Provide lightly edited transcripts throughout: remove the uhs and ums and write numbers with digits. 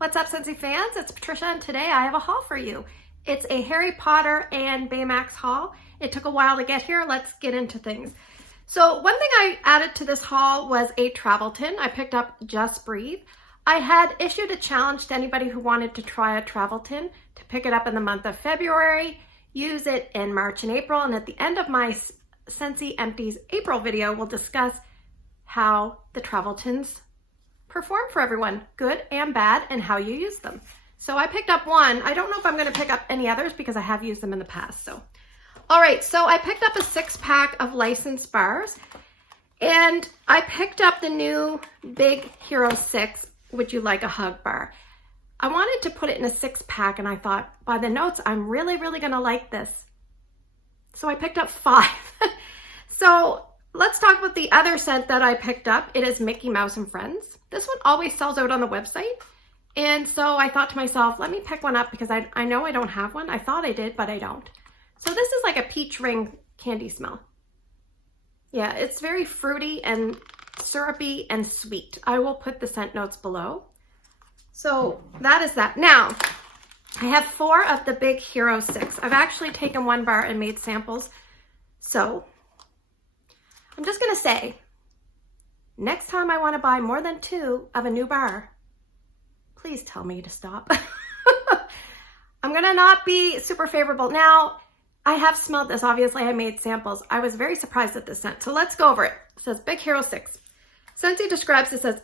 What's up, Scentsy fans? It's Patricia, and today I have a haul for you. It's a Harry Potter and Baymax haul. It took a while to get here. Let's get into things. So one thing I added to this haul was a travel tin. I picked up Just Breathe. I had issued a challenge to anybody who wanted to try a travel tin to pick it up in the month of February, use it in March and April, and at the end of my Scentsy Empties April video, we'll discuss how the travel tins perform for everyone, good and bad, and how you use them. So I picked up one. I don't know if I'm going to pick up any others because I have used them in the past. So, all right, so I picked up a 6-pack of licensed bars, and I picked up the new Big Hero 6, Would You Like a Hug bar. I wanted to put it in a 6-pack, and I thought, by the notes, I'm really going to like this. So I picked up 5. So let's talk about the other scent that I picked up. It is Mickey Mouse and Friends. This one always sells out on the website. And so I thought to myself, let me pick one up because I know I don't have one. I thought I did, but I don't. So this is like a peach ring candy smell. Yeah, it's very fruity and syrupy and sweet. I will put the scent notes below. So that is that. Now, I have 4 of the Big Hero 6. I've actually taken one bar and made samples. So I'm just going to say, next time I want to buy more than 2 of a new bar, please tell me to stop. I'm going to not be super favorable. Now, I have smelled this. Obviously, I made samples. I was very surprised at this scent. So let's go over it. It says Big Hero 6. Scentsy describes this as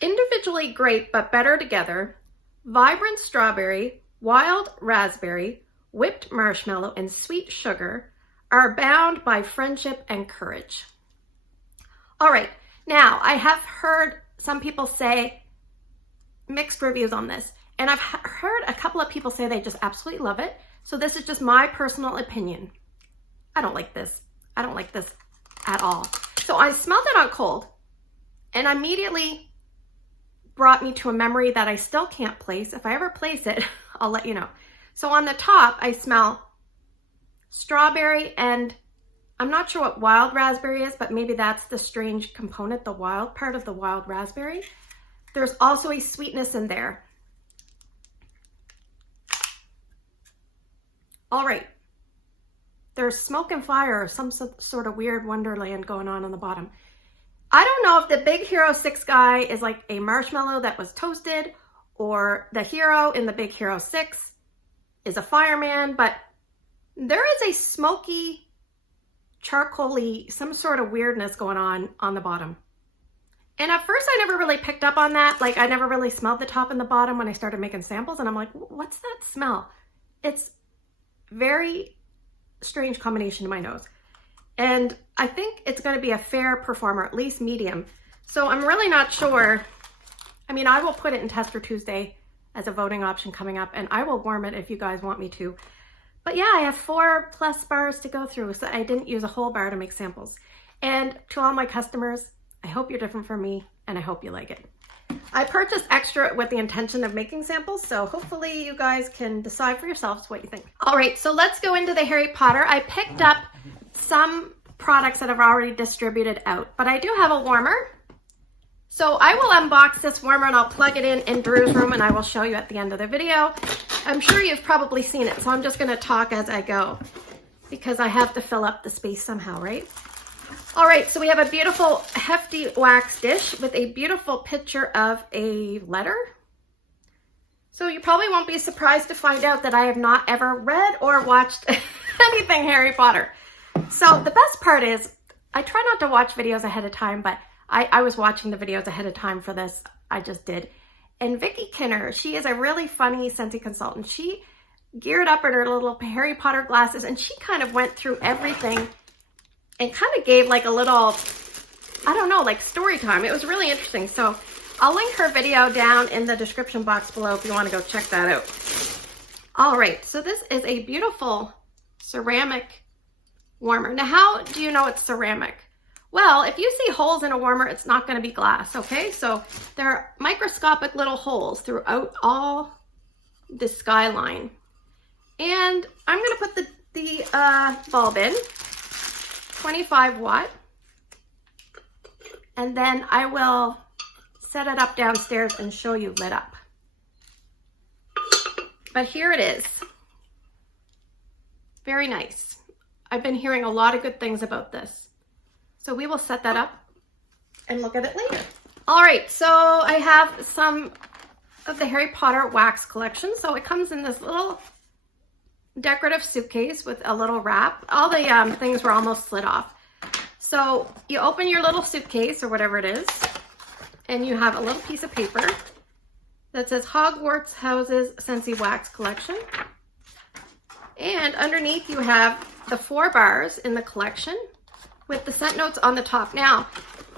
individually great but better together, vibrant strawberry, wild raspberry, whipped marshmallow, and sweet sugar are bound by friendship and courage. All right. Now, I have heard some people say mixed reviews on this, and I've heard a couple of people say they just absolutely love it. So this is just my personal opinion. I don't like this. I don't like this at all. So I smelled it on cold, and immediately brought me to a memory that I still can't place. If I ever place it, I'll let you know. So on the top, I smell strawberry, and I'm not sure what wild raspberry is, but maybe that's the strange component, the wild part of the wild raspberry. There's also a sweetness in there. All right. There's smoke and fire or some sort of weird wonderland going on the bottom. I don't know if the Big Hero 6 guy is like a marshmallow that was toasted, or the hero in the Big Hero 6 is a fireman, but there is a smoky, charcoaly, some sort of weirdness going on the bottom. And at first I never really picked up on that. Like, I never really smelled the top and the bottom when I started making samples, and I'm like, what's that smell? It's very strange combination to my nose. And I think it's going to be a fair performer, at least medium. So I'm really not sure. I mean, I will put it in Tester Tuesday as a voting option coming up, and I will warm it if you guys want me to. But yeah, I have 4+ bars to go through, so I didn't use a whole bar to make samples. And to all my customers, I hope you're different from me, and I hope you like it. I purchased extra with the intention of making samples, so hopefully you guys can decide for yourselves what you think. All right, so let's go into the Harry Potter. I picked up some products that I've already distributed out, but I do have a warmer. So I will unbox this warmer and I'll plug it in Drew's room, and I will show you at the end of the video. I'm sure you've probably seen it, so I'm just gonna talk as I go because I have to fill up the space somehow, right? All right, so we have a beautiful hefty wax dish with a beautiful picture of a letter. So you probably won't be surprised to find out that I have not ever read or watched anything Harry Potter. So the best part is I try not to watch videos ahead of time, but I was watching the videos ahead of time for this. I just did. And Vicky Kinner, she is a really funny Scentsy consultant. She geared up in her little Harry Potter glasses, and she kind of went through everything and kind of gave like a little, I don't know, like story time. It was really interesting. So I'll link her video down in the description box below if you want to go check that out. All right, so this is a beautiful ceramic warmer. Now, how do you know it's ceramic? Well, if you see holes in a warmer, it's not going to be glass, okay? So there are microscopic little holes throughout all the skyline. And I'm going to put the bulb in, 25 watt. And then I will set it up downstairs and show you lit up. But here it is. Very nice. I've been hearing a lot of good things about this. So we will set that up and look at it later. All right, so I have some of the Harry Potter wax collection. So it comes in this little decorative suitcase with a little wrap. All the things were almost slid off. So you open your little suitcase or whatever it is, and you have a little piece of paper that says Hogwarts Houses Scentsy Wax Collection. And underneath you have the 4 bars in the collection with the scent notes on the top. Now,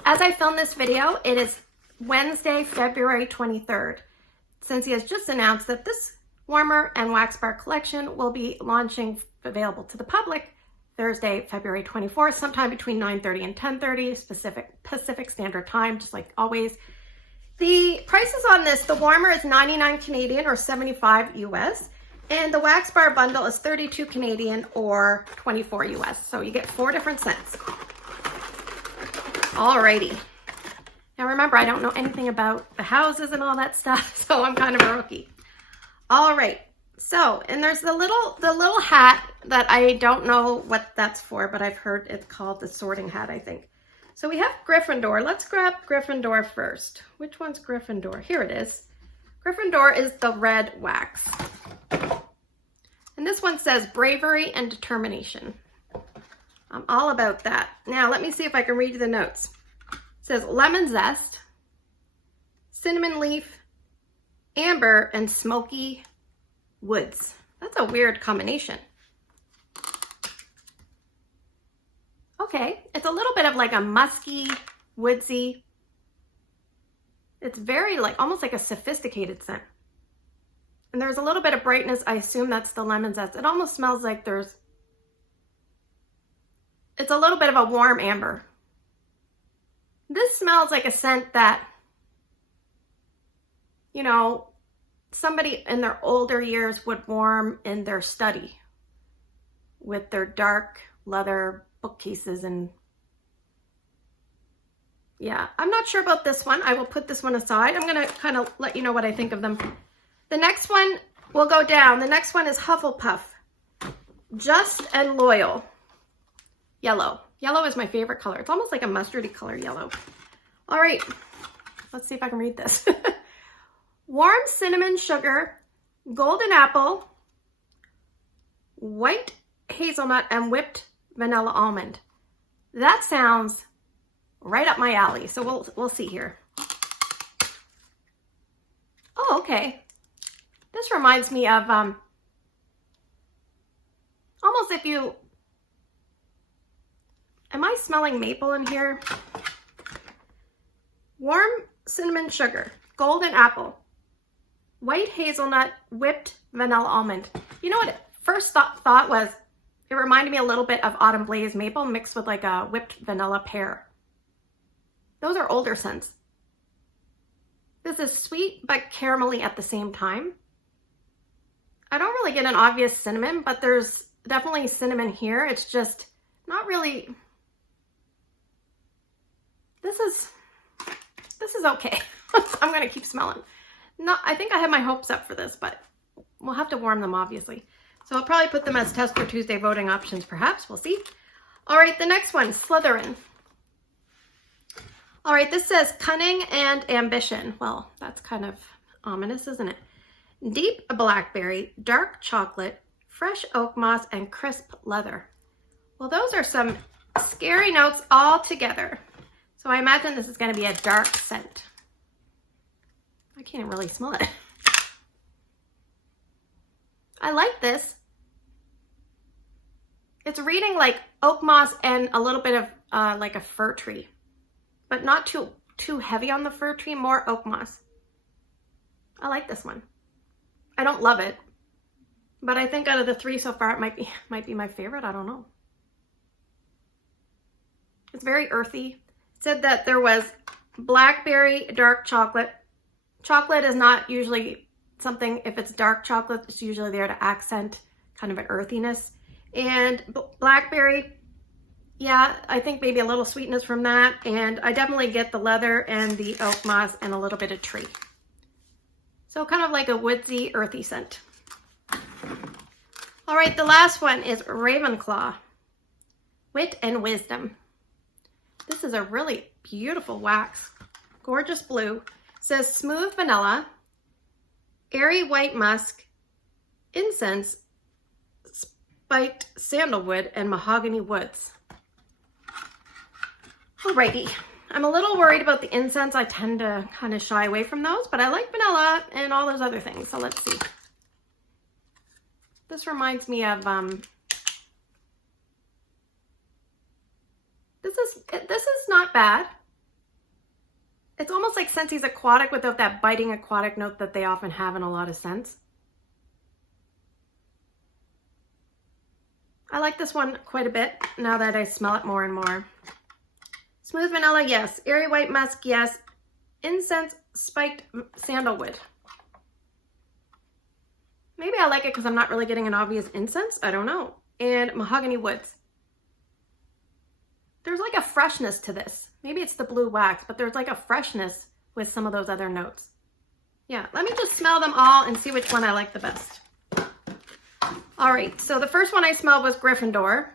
as I film this video, it is Wednesday, February 23rd. Scentsy has just announced that this warmer and wax bar collection will be launching available to the public Thursday, February 24th, sometime between 9:30 and 10:30 Pacific Standard Time, just like always. The prices on this, the warmer is 99 Canadian or 75 US, and the wax bar bundle is 32 Canadian or 24 US. So you get 4 different scents. Alrighty. Now remember, I don't know anything about the houses and all that stuff, so I'm kind of a rookie. All right, so, and there's the little hat that I don't know what that's for, but I've heard it's called the sorting hat, I think. So we have Gryffindor. Let's grab Gryffindor first. Which one's Gryffindor? Here it is. Gryffindor is the red wax. And this one says bravery and determination. I'm all about that. Now, let me see if I can read you the notes. It says lemon zest, cinnamon leaf, amber, and smoky woods. That's a weird combination. Okay, it's a little bit of like a musky, woodsy. It's very like, almost like a sophisticated scent. And there's a little bit of brightness. I assume that's the lemon zest. It almost smells like it's a little bit of a warm amber. This smells like a scent that, you know, somebody in their older years would warm in their study with their dark leather bookcases. And yeah, I'm not sure about this one. I will put this one aside. I'm going to kind of let you know what I think of them. The next one will go down. The next one is HUFFLEPUFF, Just and Loyal. Yellow. Yellow is my favorite color. It's almost like a mustardy color yellow. All right, let's see if I can read this. Warm cinnamon sugar, golden apple, white hazelnut, and whipped vanilla almond. That sounds right up my alley. So we'll see here. Oh, okay. This reminds me of almost if you. Am I smelling maple in here? Warm cinnamon sugar, golden apple, white hazelnut, whipped vanilla almond. You know what first thought was? It reminded me a little bit of Autumn Blaze maple mixed with like a whipped vanilla pear. Those are older scents. This is sweet but caramelly at the same time. I don't really get an obvious cinnamon, but there's definitely cinnamon here. It's just not really. This is okay. I'm gonna keep smelling. No, I think I have my hopes up for this, but we'll have to warm them obviously. So I'll probably put them as Test for Tuesday voting options, perhaps. We'll see. All right, the next one, SLYTHERIN. All right, this says cunning and ambition. Well, that's kind of ominous, isn't it? Deep blackberry, dark chocolate, fresh oak moss, and crisp leather. Well, those are some scary notes all together. So I imagine this is going to be a dark scent. I can't really smell it. I like this. It's reading like oak moss and a little bit of like a fir tree, but not too heavy on the fir tree, more oak moss. I like this one. I don't love it, but I think out of the 3 so far, it might be my favorite. I don't know. It's very earthy. It said that there was blackberry, dark chocolate. Chocolate is not usually something, if it's dark chocolate, it's usually there to accent kind of an earthiness. And blackberry, yeah, I think maybe a little sweetness from that. And I definitely get the leather and the oak moss and a little bit of tree. So kind of like a woodsy, earthy scent. All right, the last one is Ravenclaw, Wit and Wisdom. This is a really beautiful wax, gorgeous blue. It says smooth vanilla, airy white musk, incense, spiked sandalwood, and mahogany woods. Alrighty, I'm a little worried about the incense. I tend to kind of shy away from those, but I like vanilla and all those other things, so let's see. This reminds me of, this is not bad. It's almost like Scentsy's aquatic without that biting aquatic note that they often have in a lot of scents. I like this one quite a bit now that I smell it more and more. Smooth vanilla, yes. Airy white musk, yes. Incense, spiked sandalwood. Maybe I like it because I'm not really getting an obvious incense. I don't know. And mahogany woods. There's like a freshness to this. Maybe it's the blue wax, but there's like a freshness with some of those other notes. Yeah, let me just smell them all and see which one I like the best. All right, so the first one I smelled was Gryffindor.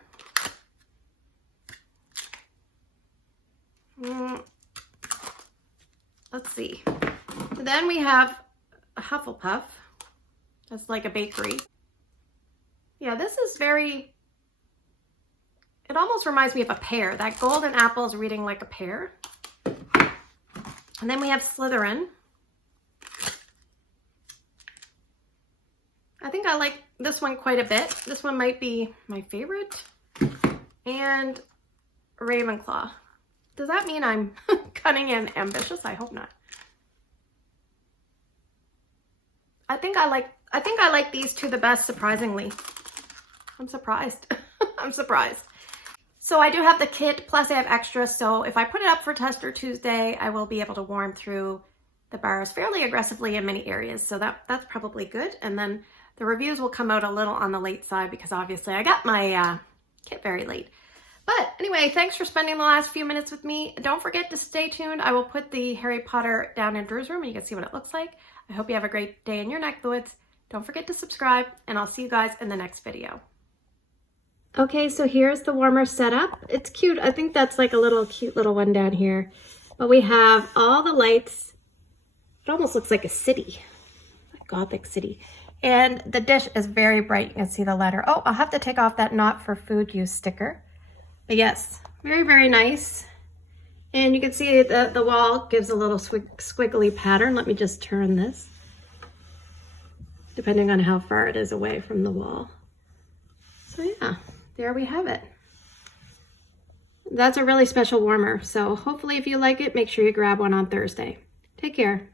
Let's see. Then we have a HUFFLEPUFF. That's like a bakery. Yeah, this is very, it almost reminds me of a pear. That golden apple is reading like a pear. And then we have SLYTHERIN. I think I like this one quite a bit. This one might be my favorite. And Ravenclaw. Does that mean I'm cunning and ambitious? I hope not. I think I like these two the best, surprisingly. I'm surprised. I'm surprised. So I do have the kit, plus I have extras, so if I put it up for Tester Tuesday, I will be able to warm through the bars fairly aggressively in many areas, so that's probably good. And then the reviews will come out a little on the late side because obviously I got my kit very late. But anyway, thanks for spending the last few minutes with me. Don't forget to stay tuned. I will put the Harry Potter down in Drew's room and you can see what it looks like. I hope you have a great day in your neck of the woods. Don't forget to subscribe and I'll see you guys in the next video. Okay, so here's the warmer setup. It's cute. I think that's like a little cute little one down here. But we have all the lights. It almost looks like a city, a Gothic city. And the dish is very bright. You can see the letter. Oh, I'll have to take off that not for food use sticker. But yes, very, very nice. And you can see the wall gives a little squiggly pattern. Let me just turn this, depending on how far it is away from the wall. So yeah, there we have it. That's a really special warmer. So hopefully if you like it, make sure you grab one on Thursday. Take care.